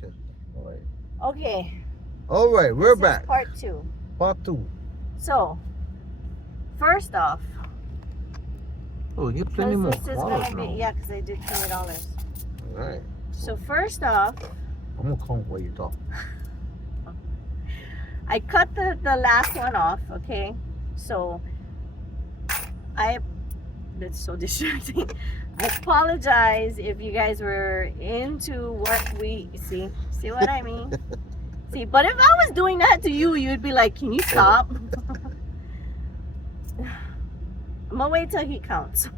check. All right. Okay. All right, we're This is back. part 2. Part 2. So, first off, Oh, you get plenty because more this is flowers gonna be now. yeah, because I did $20. All right. So first off, I'm gonna come while you talk. I cut the last one off. Okay, so that's so distracting. I apologize if you guys were into what we see what I mean. See, but if I was doing that to you, you'd be like, can you stop? I'm gonna wait till he counts.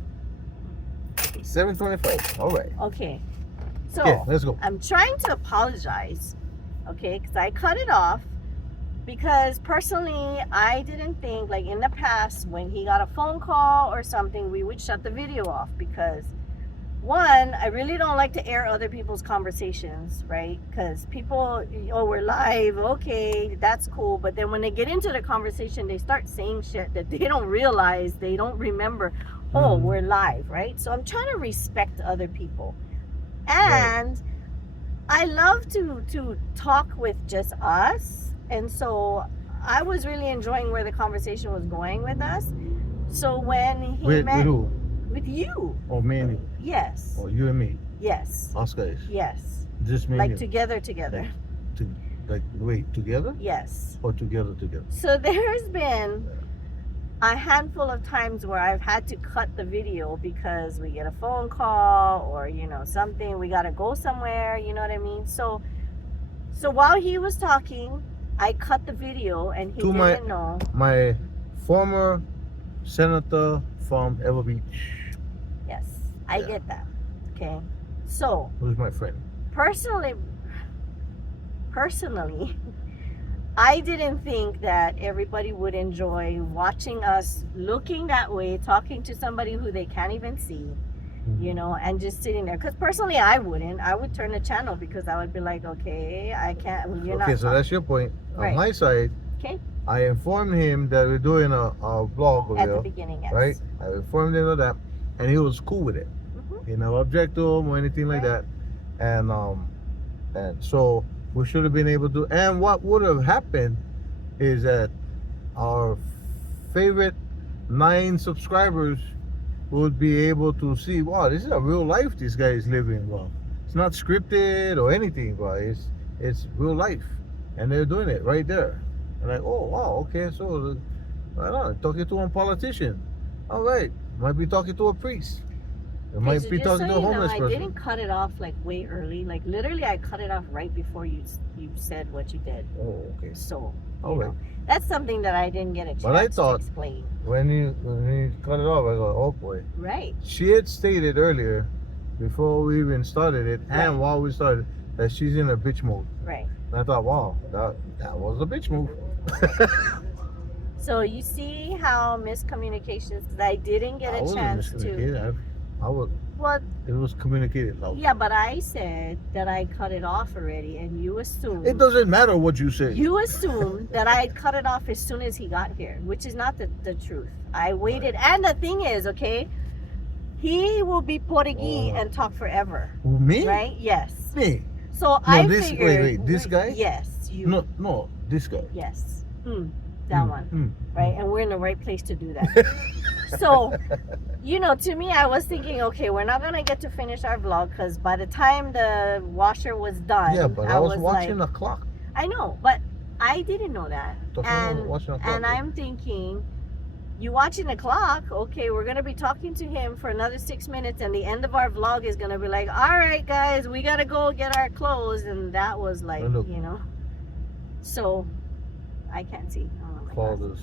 7:25. All right. Okay, so Okay, let's go. I'm trying to apologize, okay, because I cut it off because personally I didn't think, like in the past when he got a phone call or something, we would shut the video off because one, I really don't like to air other people's conversations, right? Because people, oh, we're live, okay, that's cool, but then when they get into the conversation, they start saying shit that they don't realize, they don't remember, oh, we're live, right? So I'm trying to respect other people. And I love to talk with just us, and so I was really enjoying where the conversation was going with us. So when he With met who? with you, Oh, me and you. yes, Oh, you and me. yes, Us guys. yes, Just me like and you. together, Wait, together? yes. Or together? So there's been a handful of times where I've had to cut the video because we get a phone call or something, we gotta go somewhere, you know what I mean? So while he was talking, I cut the video and he didn't know. My former senator from Ever Beach. Yes, I get that. Okay, so Who's my friend? personally, I didn't think that everybody would enjoy watching us looking that way, talking to somebody who they can't even see, and just sitting there. Because personally, I wouldn't. I would turn the channel because I would be like, okay, I can't. You're not. Okay, so that's your point. Right. On my side, Okay. I informed him that we're doing a vlog over At there, the beginning, yes. right? I informed him of that, and he was cool with it. Mm-hmm. He never object to him or anything like that, and so we should have been able to. And what would have happened is that our favorite 9 subscribers would be able to see, wow, this is a real life this guy is living, bro. It's not scripted or anything, bro. It's real life, and they're doing it right there. And like, oh wow, okay, so I don't know, talking to a politician. All right, might be talking to a priest. It might so be just talking so to a you know, homeless I person. didn't cut it off like way early. Like literally, I cut it off right before you said what you did. Oh, okay. So All right. that's something that I didn't get a chance But I thought- to explain. When he cut it off, I go, oh boy. Right. She had stated earlier, before we even started it, Right. and while we started, that she's in a bitch mode. Right. And I thought, wow, that was a bitch move. So you see how miscommunications, because I didn't get I a wasn't chance to. miscommunicated. I was. Well, It was communicated loud. yeah, but I said that I cut it off already, and you assumed. It doesn't matter what you say. You assumed that I cut it off as soon as he got here, which is not the truth. I waited, and the thing is, okay, he will be Portuguese and talk forever, Who, me? right? Yes. Me? So I this- figured. wait, this guy? Yes, you. No, this guy. Yes. That one. Right, and we're in the right place to do that. Mm. So, to me, I was thinking, okay, we're not gonna get to finish our vlog because by the time the washer was done, Yeah, but I was watching the clock. I know, but I didn't know that, Watching the clock. and I'm thinking, you watching the clock? Okay, we're gonna be talking to him for another 6 minutes, and the end of our vlog is gonna be like, all right, guys, we gotta go get our clothes, and that was like, So, I can't see. Called us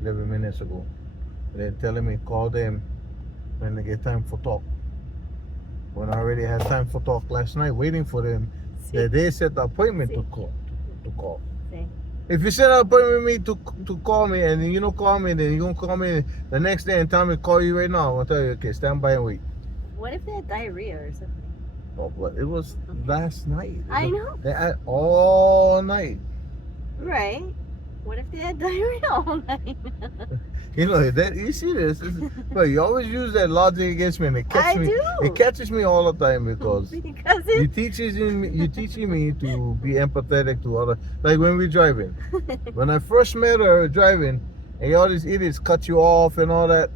11 minutes ago. They're telling me call them when they get time for talk. When I already had time for talk last night, waiting for them. They set the appointment to call. See? If you set an appointment with me to call me and you don't call me, then you're gonna call me the next day and tell me call you right now. I'm gonna tell you, okay, stand by and wait. What if they had diarrhea or something? Oh, but it was last night. I know. They had all night. Right. What if they had diarrhea all night? You know that you see but you always use that logic against me, and it catches I me. do. It catches me all the time because Because you teaching me to be empathetic to other. Like when we're driving. When I first met her driving, and all these idiots cut you off and all that,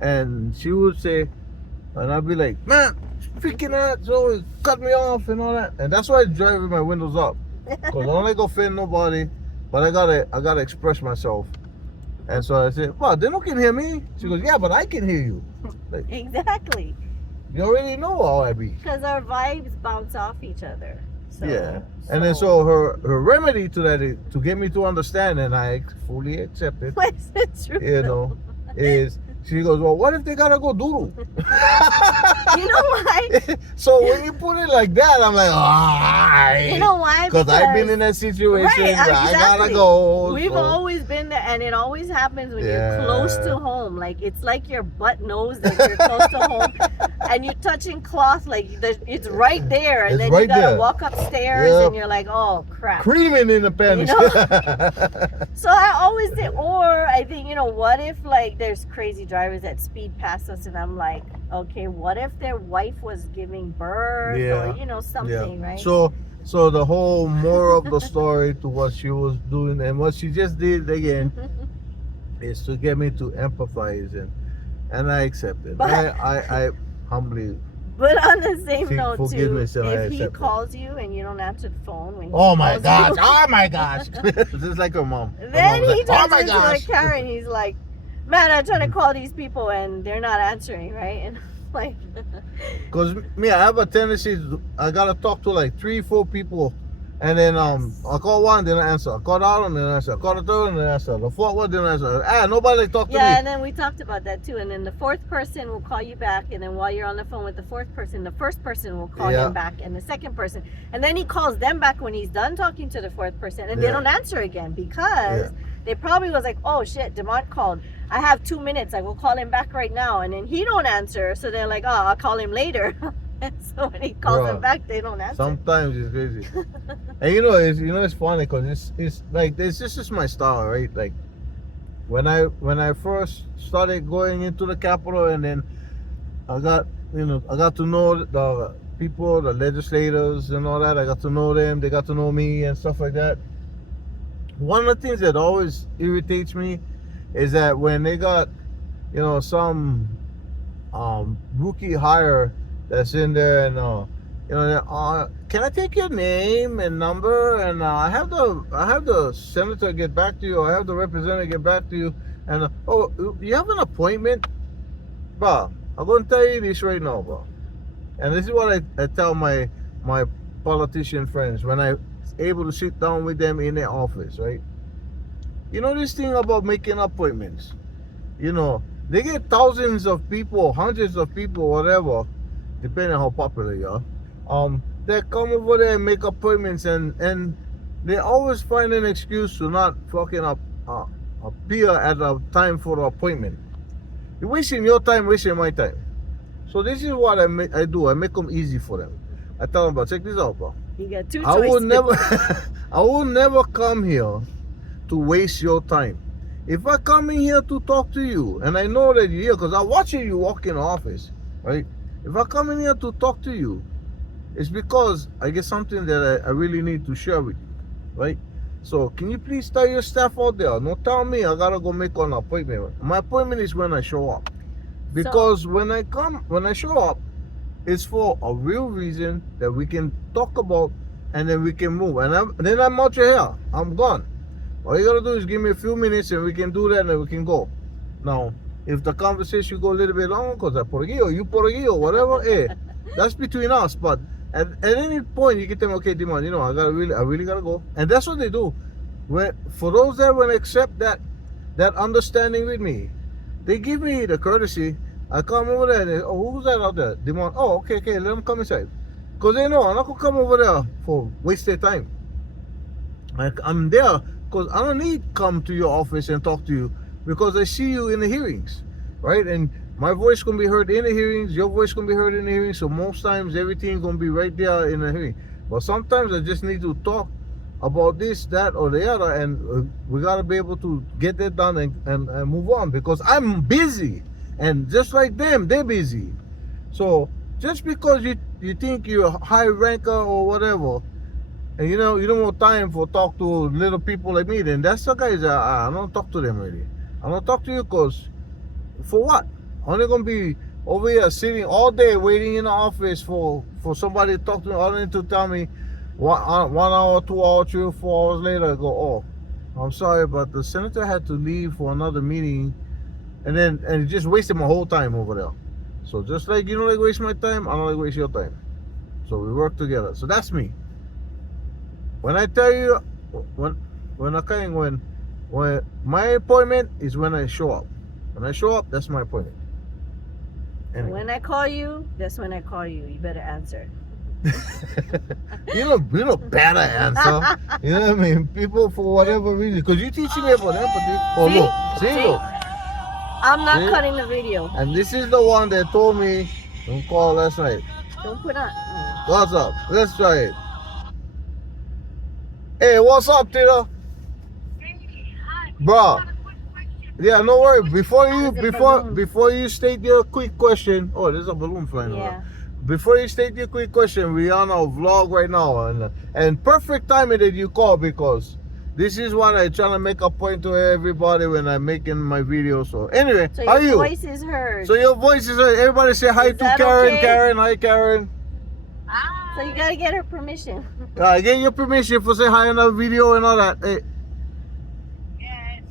and she would say, and I'd be like, man, freaking out, so cut me off and all that, and that's why I drive with my windows up, cause I don't like offend nobody, but I gotta express myself, and so I said, well, they don't can hear me. She goes, yeah, but I can hear you. Like, exactly. you already know how I be. Because our vibes bounce off each other. So, Yeah, and then so her remedy to that is to get me to understand, and I fully accept it. Is it true? You know, is she goes, well, what if they gotta go doodle? You know why? So when you put it like that, I'm like, ah, You know why? because I've been in that situation Right, where I gotta exactly. go. We've so- always been there, and it always happens when Yeah. you're close to home. Like it's like your butt knows that you're close to home, and you're touching cloth. Like it's right there, and It's then right you gotta there. walk upstairs, Yep. and you're like, oh crap. creaming in the pants. So I always say, or I think, what if like there's crazy drivers that speed past us, and I'm like, okay, what if their wife was giving birth, Yeah. or something, right? So the whole moral of the story to what she was doing and what she just did again is to get me to empathize, and I accept it. But- I humbly. But on the same Seek note too, forgiveness and I if he accept it. calls you and you don't answer the phone when he Oh my calls gosh! you, Oh my gosh! Just like her mom. Her then mom was he like, turns into like Karen. He's like, man, I'm trying to call these people and they're not answering, right? And like, Because me, I have a tendency I gotta talk to like 3-4 people, and then I call one, they don't answer. I call the other one, they don't answer. I call the third one, they don't answer. The fourth one, they don't answer. Nobody talk to yeah, me. and then we talked about that too. And then the fourth person will call you back, and then while you're on the phone with the fourth person, the first person will call Yeah. him back, and the second person, and then he calls them back when he's done talking to the fourth person, and they Yeah. don't answer again because they probably was like, oh shit, Demont called. I have 2 minutes. I will call him back right now, and then he don't answer, so they're like, oh, I'll call him later. And so when he calls Bruh. them back, they don't answer. Sometimes it's crazy. And it's funny because it's like this is my style, right? Like when I first started going into the Capitol, and then I got to know the people, the legislators and all that. I got to know them, they got to know me and stuff like that. One of the things that always irritates me is that when they got some rookie hire that's in there, and can I take your name and number, and I have the senator get back to you, or I have the representative get back to you, and oh, you have an appointment, bro. I'm gonna tell you this right now, bro, and this is what I tell my politician friends when I able to sit down with them in their office, right? This thing about making appointments, they get thousands of people, hundreds of people, whatever, depending on how popular you are. They come over there and make appointments, and they always find an excuse to not fucking appear at a time for the appointment. You're wasting your time, wasting my time. So this is what I do. I make them easy for them. I tell them, but check this out, bro. You got two I choices. will never come here to waste your time. If I come in here to talk to you, and I know that you're here because I'm watching you walk in the office, right? If I come in here to talk to you, it's because I get something that I really need to share with you, right? So can you please tell your staff out there, don't tell me I gotta go make an appointment. My appointment is when I show up. Because when I show up, it's for a real reason that we can talk about, and then we can move. And then I'm out your hair. I'm gone. All you gotta do is give me a few minutes, and we can do that, and then we can go. Now, if the conversation go a little bit long, because I Portuguese, you Portuguese, whatever, that's between us. But at any point, you can tell me, okay, Dimon, I really gotta go. And that's what they do. For those that will accept that understanding with me, they give me the courtesy. I come over there, and they, oh, who's that out there? Dimon, oh, okay, let them come inside. Because they know I'm not gonna come over there for waste their time. I'm there because I don't need to come to your office and talk to you, because I see you in the hearings, right? And my voice gonna be heard in the hearings, your voice gonna be heard in the hearings, so most times everything gonna be right there in the hearing. But sometimes I just need to talk about this, that, or the other, and we gotta be able to get that done and move on because I'm busy, and just like them, they're busy. So just because you think you're a high ranker or whatever, and you know you don't have time for talk to little people like me, then that's the guys that I don't talk to them really. I don't talk to you because for what? Only gonna be over here sitting all day waiting in the office for somebody to talk to me, only to tell me 1 hour, 2 hour, 3 or 4 hours later, I go, oh, I'm sorry, but the senator had to leave for another meeting, and it just wasted my whole time over there. So just like you don't like waste my time, I don't like waste your time. So we work together. So that's me. When I tell you, when my appointment is when I show up. When I show up, that's my appointment. Anyway. When I call you, that's when I call you. You better answer. you know better answer. You know what I mean? People for whatever reason, because you teaching me about empathy. Oh See? look, see look. I'm not See? cutting the video. And this is the one that told me don't call last night. Don't put on. What's up? Let's try it. Hey, what's up, Tita? Bro. Yeah, no worry. Before you state your quick question. Oh, there's a balloon flying around. Yeah. Before you state your quick question, we're on our vlog right now, and perfect timing that you call because this is what I trying to make a point to everybody when I'm making my video. So anyway, So how are your you? voice is heard. So your voice is heard. Everybody say hi Is to that Karen. okay? Karen, hi Karen. So you gotta get her permission. Get your permission for say hi on the video and all that. Hey. Yes.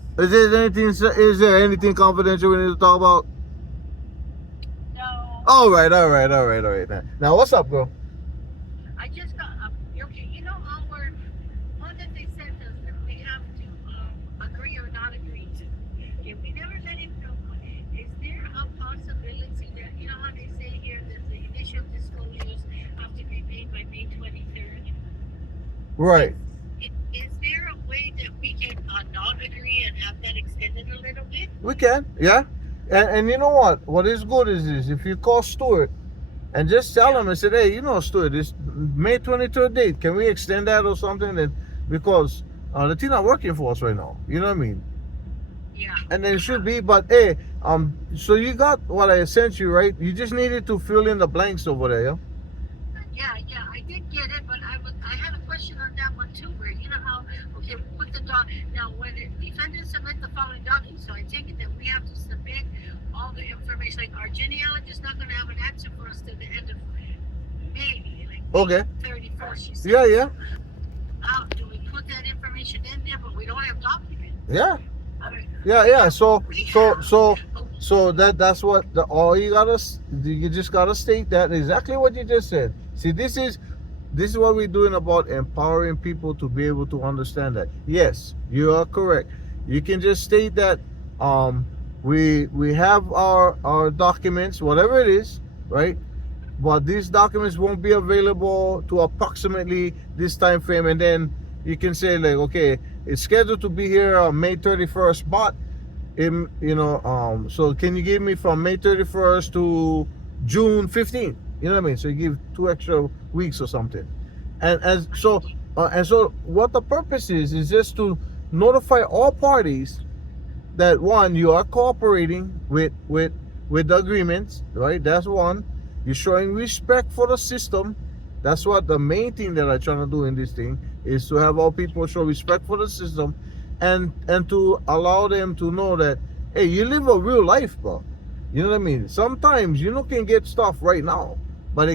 Is there anything confidential we need to talk about? No. All right. Now what's up, girl? I just got okay. You know our one that they sent us that we have to agree or not agree to. If we never let him know, is there a possibility that you know how they say here that the initial disclosures have to be made by May 23rd? Right. Is there a way that we can not agree and have that extended a little bit? We can, yeah. And you know what? What is good is this: if you call Stuart and just tell him and say, hey, you know, Stuart, this May 23rd date, can we extend that or something? And because the team not working for us right now, you know what I mean? Yeah. And then it should be, but hey, so you got what I sent you, right? You just needed to fill in the blanks over there, yeah? Yeah, I did get it, but I had a question on that one too, where you know how okay, we put the doc now when the defendant submit the following documents, so I take it that we have to submit all the information. Like our genealogy is not going to have an answer for us till the end of May, like Okay. 31st. She said. Yeah. How do we put that information in there, but we don't have documents? Yeah. I mean, Yeah. So we have- So that's what all you just gotta state that exactly what you just said. See, this is what we're doing about empowering people to be able to understand that. Yes, you are correct. You can just state that we have our documents, whatever it is, right? But these documents won't be available to approximately this time frame, and then you can say like, okay, it's scheduled to be here on May 31st, but so can you give me from May 31st to June 15th? You know what I mean? So you give 2 extra weeks or something. And so what the purpose is just to notify all parties that one, you are cooperating with the agreements, right? That's one. You're showing respect for the system. That's what the main thing that I'm trying to do in this thing is to have all people show respect for the system. And to allow them to know that, hey, you live a real life, bro. You know what I mean? Sometimes you can get stuff right now, but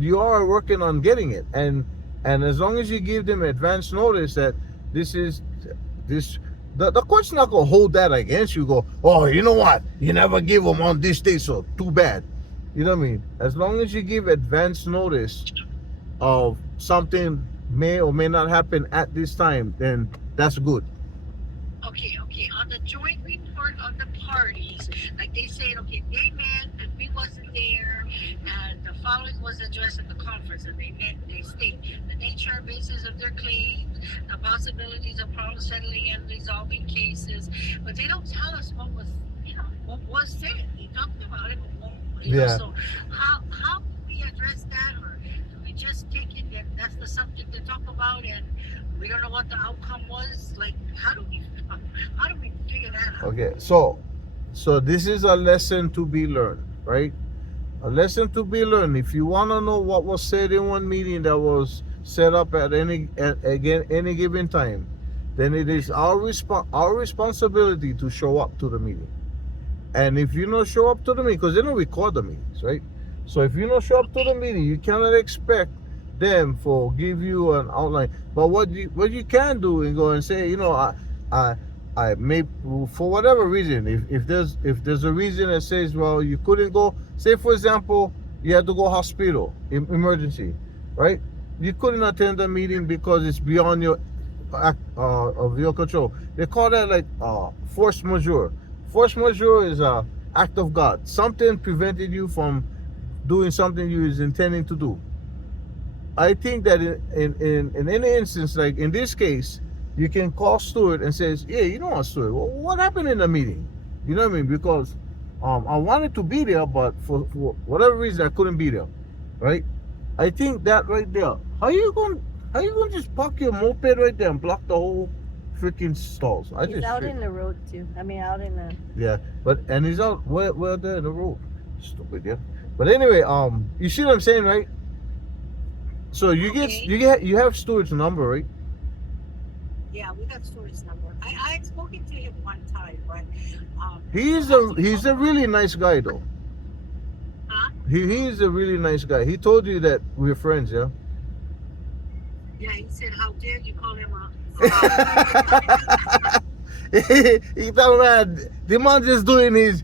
you are working on getting it. And as long as you give them advance notice that the court's not gonna hold that against you. Go, oh, you know what? You never give them on this day, so too bad. You know what I mean? As long as you give advance notice of something may or may not happen at this time, then that's good. Okay. On the joint report on the parties, like they said, okay, they met and we wasn't there, and the following was addressed at the conference, and they state the nature and basis of their claims, the possibilities of problem settling and resolving cases, but they don't tell us what was said. They talked about it, but so how do we address that, or do we just take it that that's the subject to talk about, and we don't know what the outcome was? Like, how do we figure that out? Okay, so this is a lesson to be learned, right? A lesson to be learned. If you want to know what was said in one meeting that was set up at any given time, then it is our responsibility to show up to the meeting. And if you don't show up to the meeting, because they don't record the meetings, right? So if you don't show up to the meeting, you cannot expect them for give you an outline. But what you can do and go and say, you know, I may, for whatever reason, if there's a reason that says, well, you couldn't go, say for example, you had to go hospital, emergency, right? You couldn't attend the meeting because it's beyond your of your control. They call that like force majeure. Force majeure is a act of God. Something prevented you from doing something you was intending to do. I think that in any instance, like in this case, you can call Stuart and says, yeah, you know what, Stuart, what happened in the meeting? You know what I mean? Because I wanted to be there, but for whatever reason, I couldn't be there, right? I think that right there, how you gonna just park your moped right there and block the whole freaking stalls? He's out in the road too. I mean, out in the. Yeah, and he's out well there in the road. Stupid, yeah. But anyway, you see what I'm saying, right? So you have Stuart's number, right? Yeah, we got Stuart's number. I had spoken to him one time, but He's a really nice guy though. huh? He's a really nice guy. He told you that we're friends, yeah? Yeah, he said, "How dare you call him a?" He thought, man, the man just doing his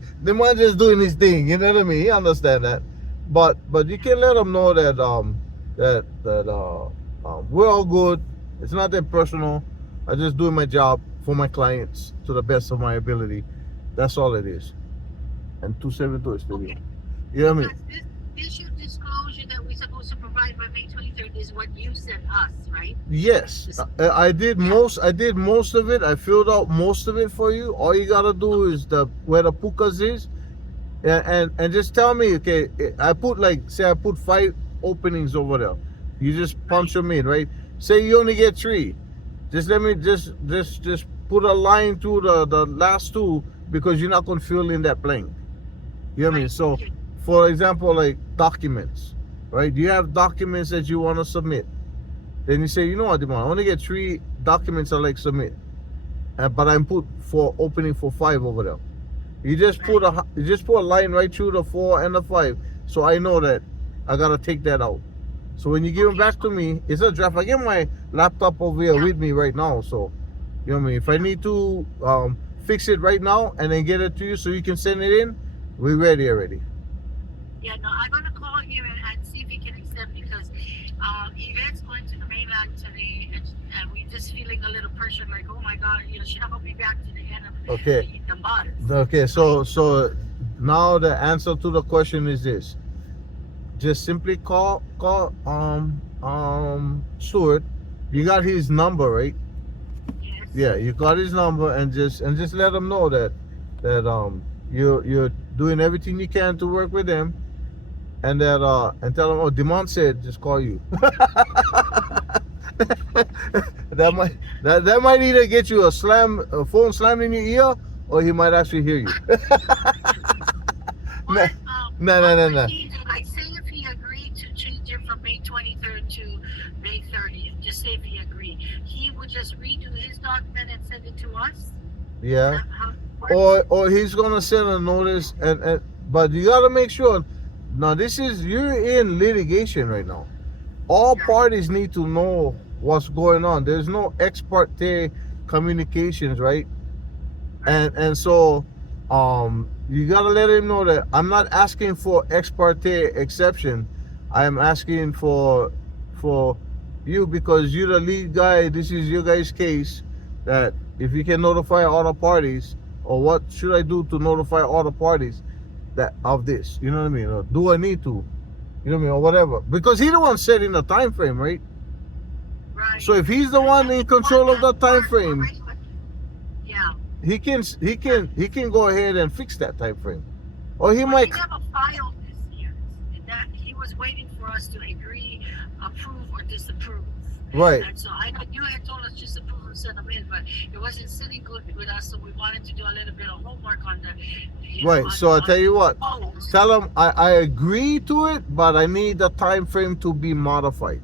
thing. You know what I mean? He understand that, but you can let him know that we're all good. It's not that personal. I just doing my job for my clients to the best of my ability. That's all it is. And 272 is still here. Okay. You know what I mean? This your disclosure that we're supposed to provide by May 23rd is what you sent us, right? Yes, I did most of it. I filled out most of it for you. All you gotta do is where the pukas is, and just tell me. Okay, I put 5 openings over there. You just punch them in, right? Say you only get 3. Just let me just put a line through the last 2 because you're not gonna fill in that blank. You know what I mean? So, Okay. for example, like documents, right? You have documents that you want to submit. Then you say, you know what, Demon, I only get 3 documents I like submit, but I'm put for opening for 5 over there. You just put a line right through the 4 and the 5, so I know that I gotta take that out. So when you give them back to me, it's a draft. I get my laptop over here with me right now, so you know what I mean. If I need to fix it right now and then get it to you so you can send it in, we're ready already. Yeah, no, I'm gonna call him and see if he can accept because Yvette's going to the mainland today, and we're just feeling a little pressure, like, oh my God, you know, she's not gonna be back to the end of Okay. the month. Okay, so now the answer to the question is this. Just simply call Stuart. You got his number, right? Yes. Yeah, you got his number, and just let him know that you're doing everything you can to work with him, and that and tell him, oh, Demont said just call you. that might either get you a phone slammed in your ear, or he might actually hear you. Or, No. I'd say if he agreed to change it from May 23rd to May 30th, just say if he agreed, he would just redo his document and send it to us. Yeah. Is that how it works? Or he's gonna send a notice, and but you gotta make sure. Now you're in litigation right now. All parties need to know what's going on. There's no ex parte communications, right? And so you gotta let him know that I'm not asking for ex parte exception. I am asking for you, because you're the lead guy. This is your guys' case. That if you can notify all the parties, or what should I do to notify all the parties that of this? You know what I mean? Or do I need to? You know what I mean? Or whatever. Because he's the one setting the time frame, right? Right. So if he's the one in control of the time frame, Yeah. he can go ahead and fix that time frame. Or he Well, might. he never filed this year. That he was waiting for us to agree approve or disapprove. Right. And so I know you had told us just approve and send them in, but it wasn't sitting good with us, so we wanted to do a little bit of homework on the. Right. So I tell you what. Polls. Tell them I agree to it, but I need the time frame to be modified.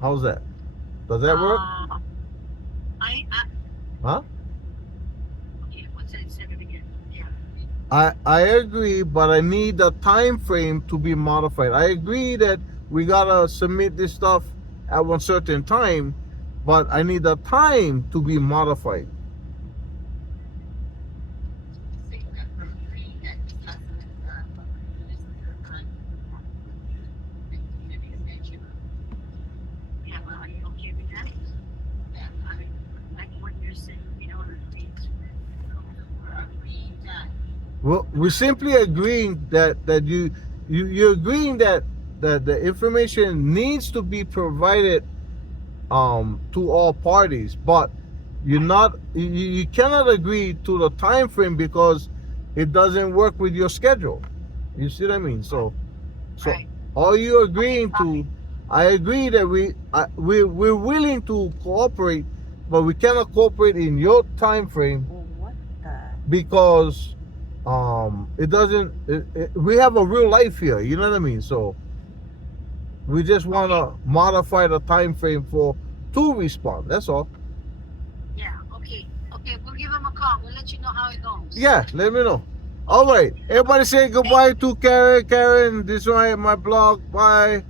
How's that? Does that work? I Huh? okay. What's that? Say it again. Yeah. I agree, but I need the time frame to be modified. I agree that we gotta submit this stuff at one certain time, but I need the time to be modified. Yeah. Well, are you okay with that? Yeah. I mean, like what you're saying, you know, Well, we're simply agreeing that you're agreeing that the information needs to be provided to all parties, but you cannot agree to the time frame because it doesn't work with your schedule. You see what I mean? So right. all you're agreeing to, I agree that we're willing to cooperate, but we cannot cooperate in your time frame Well, what the? because it doesn't we have a real life here, you know what I mean? So we just want to modify the time frame to respond, that's all. Yeah. Okay. Okay. We'll give him a call. We'll let you know how it goes. Yeah, let me know. All right, everybody say goodbye to Karen. This is my blog. Bye.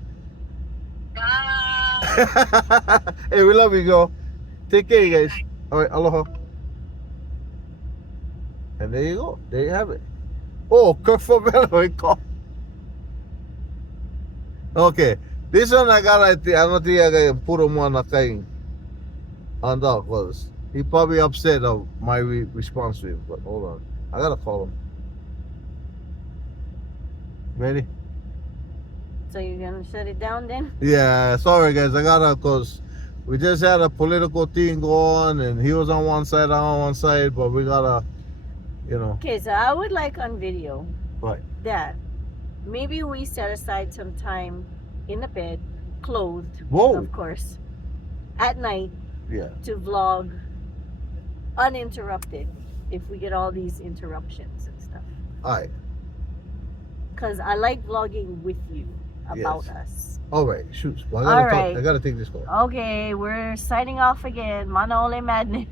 Bye. Hey, we love you, girl. Take care, you guys. All right, aloha. And there you go. There you have it. Oh, Kirk Favela call. Okay, this one I don't think I can put him on that because he probably upset of my response to him. But hold on, I gotta call him. Ready? So you're gonna shut it down then? Yeah, sorry guys, I gotta, cause we just had a political thing go on, and he was on one side, I'm on one side, but we gotta, you know. Okay, so I would like on video Right. that maybe we set aside some time in the bed, clothed, Whoa. of course, at night Yeah. to vlog uninterrupted if we get all these interruptions and stuff. All right. Because I like vlogging with you about Yes. us. All right. Shoot. Well, All right. I gotta take this call. Okay, we're signing off again. Mana Ole Madness.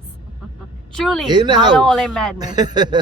Truly, In the Mana house. Ole Madness.